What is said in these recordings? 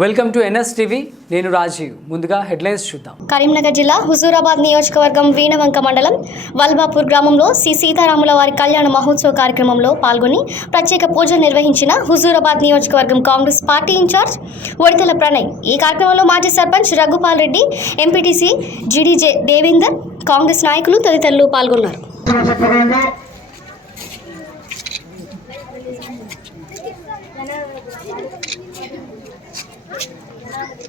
Welcome to NS TV. నేను రాజీవ్. ముందుగా headlines చూద్దాం. కరీంనగర్ జిల్లా హుజూరాబాద్ నియోజకవర్గం వీణవంక మండలం వల్బాపూర్ గ్రామంలో శ్రీ సీతారాముల వారి కళ్యాణ మహోత్సవ కార్యక్రమంలో పాల్గొని ప్రత్యేక పూజలు నిర్వహించిన హుజూరాబాద్ నియోజకవర్గం Congress party in-charge Odithala Pranay. ఈ కార్యక్రమంలో మాజీ సర్పంచ్ రఘుపాల్ రెడ్డి ఎంపీటీసీ జిడిజే దేవేందర్ కాంగ్రెస్ నాయకులు తదితరులు పాల్గొన్నారు.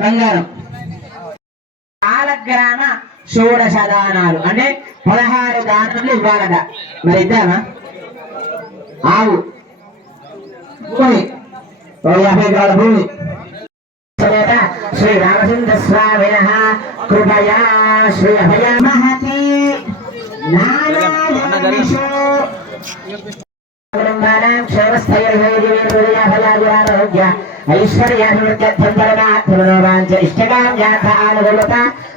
బంగారం. కాలగ్రామ షోడశ దానాలు అంటే పదహారు దానాలు ఇవ్వాలట. మరి ఇద్దామా? ఆవు. భూమి. యాభై ఎకరాల భూమి. సమేత స్వామిన కృపయా శ్రీ అభయ మహతి క్షేమస్థైర్యోగ్య ఐశ్వర్యాభివృద్ధ్యర్థం పరమాత్మనోవాంచ ఇష్టకాం యాథ ఆనుకూలత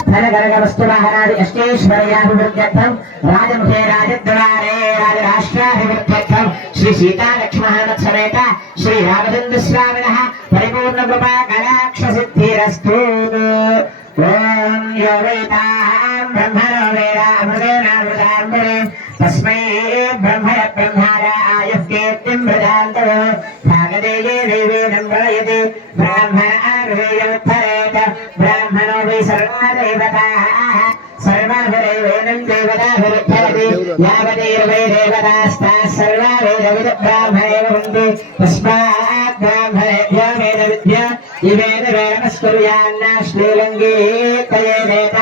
ధనగరగ వస్తువాహనాది అష్టైశ్వర్యాభివృద్ధ్యర్థం రాజముఖే రాజద్వారే రాజరాష్ట్రాభివృద్ధ్యర్థం శ్రీ సీతాలక్ష్మణ సమేత శ్రీ రామచంద్రస్వామిన సిద్ధిరస్తు ఓం యో బ్రహ్మణో వేదామృతేనామృతామృతే తస్మై బ్రహ్మణ బ్రహ్మాయ కీర్తిం ప్రదాంతో భాగదేయే దేవేనం ప్రళయతే బ్రాహ్మణ ఆరుహేయోత్తరేత బ్రాహ్మణో వై సర్వా దేవతాః సర్వాభిరేవేనం దేవతాభిరుద్ధరతి యావదేర్వై దేవతాస్తాः సర్వా వేదవిద తస్మాత్ బ్రాహ్మణేభ్యో వేద విద్య ఇవేద వేదమస్కుర్యాన్న శ్రీలంగే తయేదేత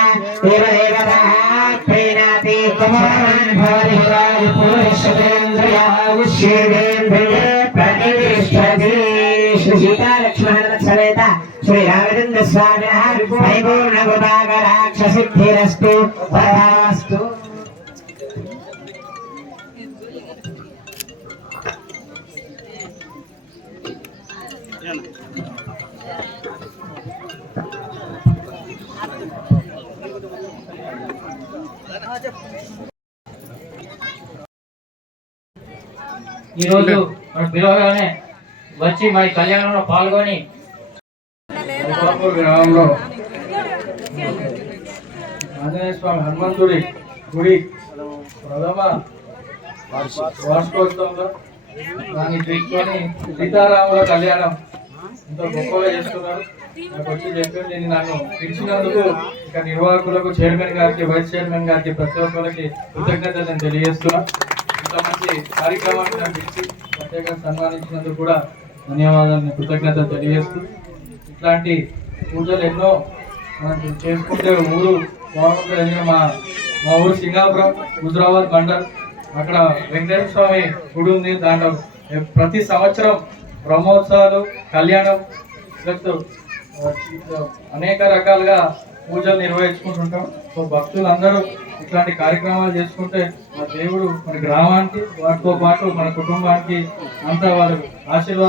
ప్రీణాతి కుమారాన్ భవతి హిరాజ పురుషేంద్రియావుష్యేంద్రియే ప్రతిష్టతి శ్రీ సీతాలక్ష్మణ సమేత రామచంద్ర స్వామి పరిపూర్ణ కృపాకరాక్ష సిద్ధిరస్తు తథాస్తు ఈరోజు మన పిలవగానే వచ్చి మా కళ్యాణంలో పాల్గొని గ్రామంలో ఆంజనేయ స్వామి హనుమంతుడి గుడి ప్రథమ వార్షికోత్సవంలో దాన్ని తీసుకొని సీతారాముల కళ్యాణం ఎంతో గొప్పగా చేస్తున్నారు. నాకు వచ్చి చెప్పి నేను నన్ను పిలిచినందుకు ఇక నిర్వాహకులకు చైర్మన్ గారికి వైస్ చైర్మన్ గారికి ప్రతి ఒక్కరికి కృతజ్ఞతలు నేను తెలియజేస్తున్నా. ఇంత మంచి కార్యక్రమాన్ని నాకు ఇచ్చి ప్రత్యేకంగా సన్మానించినందుకు కూడా ధన్యవాదాలు కృతజ్ఞతలు తెలియజేస్తూ. ఇట్లాంటి పూజలు ఎన్నో మనం చేసుకుంటే ఊరు బాగుంటుంది మా మా ఊరు సింగాపురం హుజరాబాద్ మండల్ అక్కడ వెంకటేశ్వర స్వామి గుడి ఉంది. దాంట్లో ప్రతి సంవత్సరం బ్రహ్మోత్సవాలు కళ్యాణం ప్లస్ అనేక రకాలుగా పూజలు నిర్వహించుకుంటుంటాం. సో భక్తులందరూ ఇట్లాంటి కార్యక్రమాలు చేసుకుంటే మా దేవుడు మన గ్రామానికి వాటితో పాటు మన కుటుంబానికి అంతా వాళ్ళు ఆశీర్వాదం